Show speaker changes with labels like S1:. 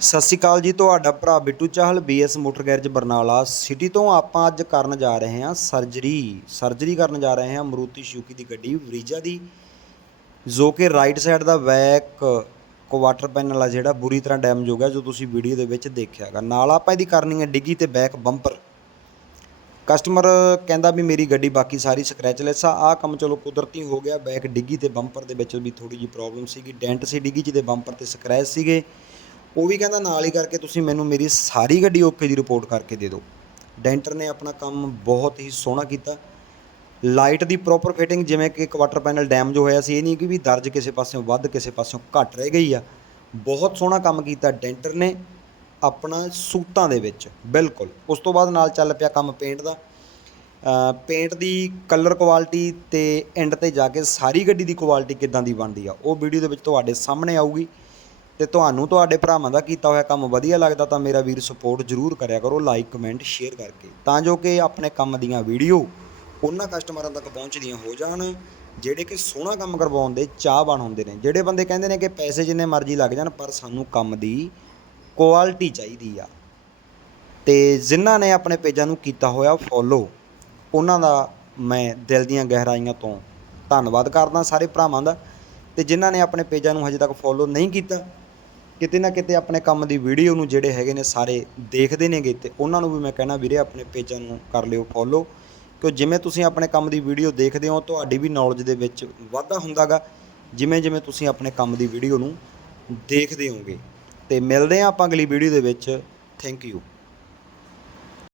S1: ਸਤਿ ਸ਼੍ਰੀ ਅਕਾਲ ਜੀ, ਤੁਹਾਡਾ ਭਰਾ Bittu Chahal BS motor garage Barnala city ਤੋਂ ਆਪਾਂ ਅੱਜ ਕਰਨ ਜਾ ਰਹੇ ਹਾਂ ਸਰਜਰੀ। ਸਰਜਰੀ ਕਰਨ ਜਾ ਰਹੇ ਹਾਂ ਮਰੂਤੀ ਸ਼ੂਕੀ ਦੀ ਗੱਡੀ, ਵਰੀਜਾ ਦੀ, ਜੋ ਕਿ ਰਾਈਟ ਸਾਈਡ ਦਾ ਬੈਕ ਕੁਆਟਰ ਪੈਨਲ ਆ ਜਿਹੜਾ ਬੁਰੀ ਤਰ੍ਹਾਂ ਡੈਮੇਜ ਹੋ ਗਿਆ, ਜੋ ਤੁਸੀਂ ਵੀਡੀਓ ਦੇ ਵਿੱਚ ਦੇਖਿਆਗਾ ਨਾਲ ਆਪਾਂ ਇਹਦੀ ਕਰਨੀ ਹੈ ਡਿੱਗੀ ਤੇ ਬੈਕ ਬੰਪਰ ਕਸਟਮਰ ਕਹਿੰਦਾ ਵੀ ਮੇਰੀ ਗੱਡੀ ਬਾਕੀ ਸਾਰੀ ਸਕ੍ਰੈਚਲੈਸ ਆ। ਆਹ ਕੰਮ ਚਲੋ ਕੁਦਰਤੀ ਹੋ ਗਿਆ। ਬੈਕ ਡਿੱਗੀ ਤੇ ਬੰਪਰ ਦੇ ਵਿੱਚ ਵੀ ਥੋੜੀ ਜਿਹੀ ਪ੍ਰੋਬਲਮ ਸੀਗੀ। ਡੈਂਟ ਸੀ ਡਿੱਗੀ ਜਿਹਦੇ ਬੰਪਰ ਤੇ ਸਕ੍ਰੈਚ ਸੀਗੇ। ਉਹ ਵੀ ਕਹਿੰਦਾ ਨਾਲ ਹੀ ਕਰਕੇ ਤੁਸੀਂ ਮੈਨੂੰ ਮੇਰੀ ਸਾਰੀ ਗੱਡੀ ਓਕੇ ਦੀ ਰਿਪੋਰਟ ਕਰਕੇ ਦੇ ਦਿਓ। ਡੈਂਟਰ ਨੇ ਆਪਣਾ ਕੰਮ ਬਹੁਤ ਹੀ ਸੋਹਣਾ ਕੀਤਾ। ਲਾਈਟ ਦੀ ਪ੍ਰੋਪਰ ਫਿਟਿੰਗ ਜਿਵੇਂ ਕਿ ਕੁਆਟਰ ਪੈਨਲ ਡੈਮ ਜੋ ਹੋਇਆ ਸੀ, ਇਹ ਨਹੀਂ ਕਿ ਵੀ ਦਰਜ ਕਿਸੇ ਪਾਸਿਓਂ ਵੱਧ, ਕਿਸੇ ਪਾਸਿਓਂ ਘੱਟ ਰਹਿ ਗਈ ਆ। ਬਹੁਤ ਸੋਹਣਾ ਕੰਮ ਕੀਤਾ ਡੈਂਟਰ ਨੇ ਆਪਣਾ ਸੂਤਾਂ ਦੇ ਵਿੱਚ, ਬਿਲਕੁਲ। ਉਸ ਤੋਂ ਬਾਅਦ ਨਾਲ ਚੱਲ ਪਿਆ ਕੰਮ ਪੇਂਟ ਦਾ। ਪੇਂਟ ਦੀ ਕਲਰ ਕੁਆਲਿਟੀ ਤੇ ਐਂਡ ਤੇ ਜਾ ਕੇ ਸਾਰੀ ਗੱਡੀ ਦੀ ਕੁਆਲਿਟੀ ਕਿੱਦਾਂ ਦੀ ਬਣਦੀ ਆ, ਉਹ ਵੀਡੀਓ ਦੇ ਵਿੱਚ ਤੁਹਾਡੇ ਸਾਹਮਣੇ ਆਊਗੀ। ਤੇ ਤੁਹਾਨੂੰ ਤੁਹਾਡੇ ਭਰਾਵਾਂ ਦਾ ਕੀਤਾ ਹੋਇਆ ਕੰਮ ਵਧੀਆ ਲੱਗਦਾ ਤਾਂ ਮੇਰਾ ਵੀਰ ਸਪੋਰਟ ਜ਼ਰੂਰ ਕਰਿਆ ਕਰੋ ਲਾਈਕ ਕਮੈਂਟ ਸ਼ੇਅਰ ਕਰਕੇ। ਤਾਂ ਜੋ ਕਿ ਆਪਣੇ ਕੰਮ ਦੀਆਂ ਵੀਡੀਓ ਉਹਨਾਂ ਕਸਟਮਰਾਂ ਤੱਕ ਪਹੁੰਚਦੀਆਂ ਹੋ ਜਾਣ, ਜਿਹੜੇ ਕਿ ਸੋਹਣਾ ਕੰਮ ਕਰਵਾਉਣ ਦੇ ਚਾਹਵਾਨ ਹੁੰਦੇ ਨੇ। ਜਿਹੜੇ ਬੰਦੇ ਕਹਿੰਦੇ ਨੇ ਕਿ ਪੈਸੇ ਜਿੰਨੇ ਮਰਜ਼ੀ ਲੱਗ ਜਾਣ, ਪਰ ਸਾਨੂੰ ਕੰਮ ਦੀ ਕੁਆਲਿਟੀ ਚਾਹੀਦੀ ਆ। ਤੇ ਜਿਨ੍ਹਾਂ ਨੇ ਆਪਣੇ ਪੇਜਾਂ ਨੂੰ ਕੀਤਾ ਹੋਇਆ ਫੋਲੋ ਉਹਨਾਂ ਦਾ ਮੈਂ ਦਿਲ ਦੀਆਂ ਗਹਿਰਾਈਆਂ ਤੋਂ ਧੰਨਵਾਦ ਕਰਦਾ ਸਾਰੇ ਭਰਾਵਾਂ ਦਾ। ਤੇ ਜਿਨ੍ਹਾਂ ਨੇ ਆਪਣੇ ਪੇਜਾਂ ਨੂੰ ਹਜੇ ਤੱਕ ਫੋਲੋ ਨਹੀਂ ਕੀਤਾ ਕਿਤੇ ਨਾ ਕਿਤੇ ਆਪਣੇ ਕੰਮ ਦੀ ਵੀਡੀਓ ਨੂੰ ਜਿਹੜੇ ਹੈਗੇ ਨੇ ਸਾਰੇ ਦੇਖਦੇ ਨੇਗੇ ਤੇ ਉਹਨਾਂ ਨੂੰ ਵੀ ਮੈਂ ਕਹਿਣਾ ਵੀਰੇ ਆਪਣੇ ਪੇਜਾਂ ਨੂੰ ਕਰ ਲਿਓ ਫੋਲੋ ਕਿਉਂ ਜਿਵੇਂ ਤੁਸੀਂ ਆਪਣੇ ਕੰਮ ਦੀ ਵੀਡੀਓ ਦੇਖਦੇ ਹੋ, ਤੁਹਾਡੀ ਵੀ ਨੌਲੇਜ ਦੇ ਵਿੱਚ ਵਾਧਾ ਹੁੰਦਾਗਾ, ਜਿਵੇਂ ਜਿਵੇਂ ਤੁਸੀਂ ਆਪਣੇ ਕੰਮ ਦੀ ਵੀਡੀਓ ਨੂੰ ਦੇਖਦੇ ਹੋਗੇ ਤੇ ਮਿਲਦੇ ਹਾਂ ਆਪਾਂ ਅਗਲੀ ਵੀਡੀਓ ਦੇ ਵਿੱਚ। Thank you